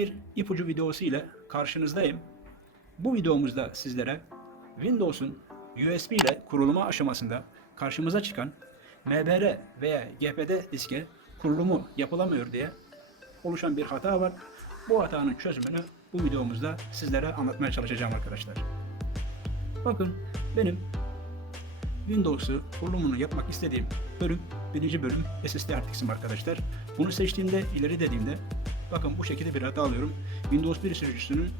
bir ipucu videosu ile karşınızdayım. Bu videomuzda sizlere Windows'un USB ile kurulma aşamasında karşımıza çıkan MBR veya GPD diske kurulumu yapılamıyor diye oluşan bir hata var. Bu hatanın çözümünü bu videomuzda sizlere anlatmaya çalışacağım arkadaşlar. Bakın benim Windows'u kurulumunu yapmak istediğim bölüm birinci bölüm SSD hard arkadaşlar. Bunu seçtiğimde ileri dediğimde bakın bu şekilde bir hata alıyorum. Windows 1 sürücüsünün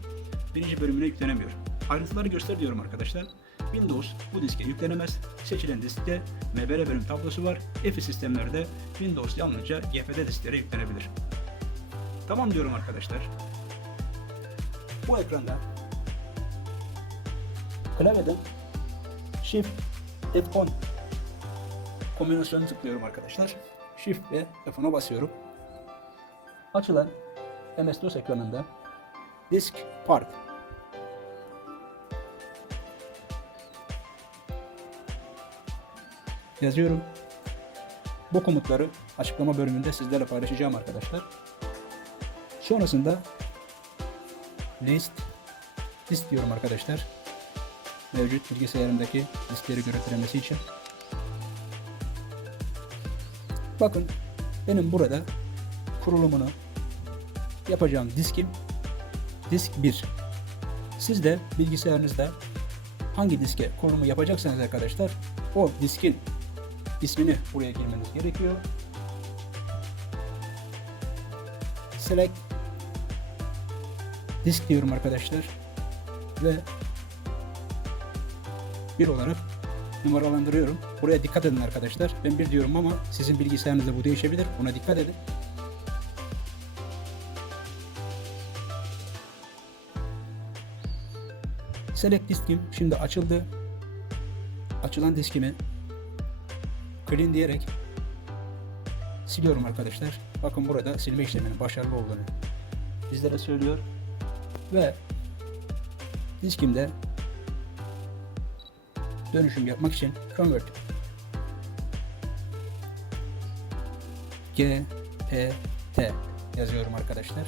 birinci bölümüne yüklenemiyor. Ayrıntıları göster diyorum arkadaşlar. Windows bu diske yüklenemez. Seçilen diskte MBR bölüm tablosu var. EFI sistemlerde Windows yalnızca GPD disklere yüklenebilir. Tamam diyorum arkadaşlar. Bu ekranda klavyeden Shift F10 kombinasyonu tıklıyorum arkadaşlar. Shift ve F10'a basıyorum. Açılan MS-DOS ekranında Disk Park yazıyorum. Bu komutları açıklama bölümünde sizlerle paylaşacağım arkadaşlar. Sonrasında list list diyorum arkadaşlar. Mevcut bilgisayarımdaki listleri görüntülemesi için. Bakın benim burada kurulumunu yapacağım diskim disk 1. Siz de bilgisayarınızda hangi diske kurulumu yapacaksanız arkadaşlar o diskin ismini buraya girmeniz gerekiyor. Select disk diyorum arkadaşlar ve bir olarak numaralandırıyorum. Buraya dikkat edin arkadaşlar. Ben bir diyorum ama sizin bilgisayarınızda bu değişebilir. Buna dikkat edin. Select diskim şimdi açıldı. Açılan diskimi clean diyerek siliyorum arkadaşlar. Bakın burada silme işleminin başarılı olduğunu bizlere söylüyor. Ve diskimde dönüşüm yapmak için convert G P T yazıyorum arkadaşlar.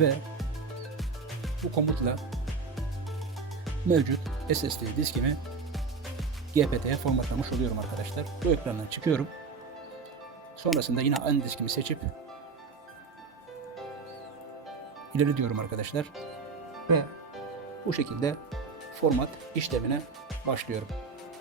Ve bu komutla mevcut SSD diskimi GPT'ye formatlamış oluyorum arkadaşlar. Bu ekrandan çıkıyorum. Sonrasında yine aynı diskimi seçip ileri diyorum arkadaşlar. Ve bu şekilde format işlemine başlıyorum.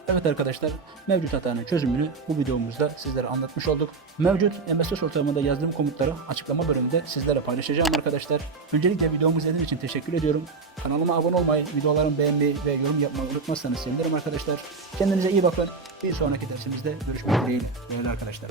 Evet arkadaşlar, mevcut hatanın çözümünü bu videomuzda sizlere anlatmış olduk. Mevcut MS-DOS ortamında yazdığım komutları açıklama bölümünde sizlere paylaşacağım arkadaşlar. Öncelikle videomu izlediğiniz için teşekkür ediyorum. Kanalıma abone olmayı, videolarımı beğenmeyi ve yorum yapmayı unutmazsanız sevinirim arkadaşlar. Kendinize iyi bakın. Bir sonraki dersimizde görüşmek dileğiyle değerli arkadaşlar.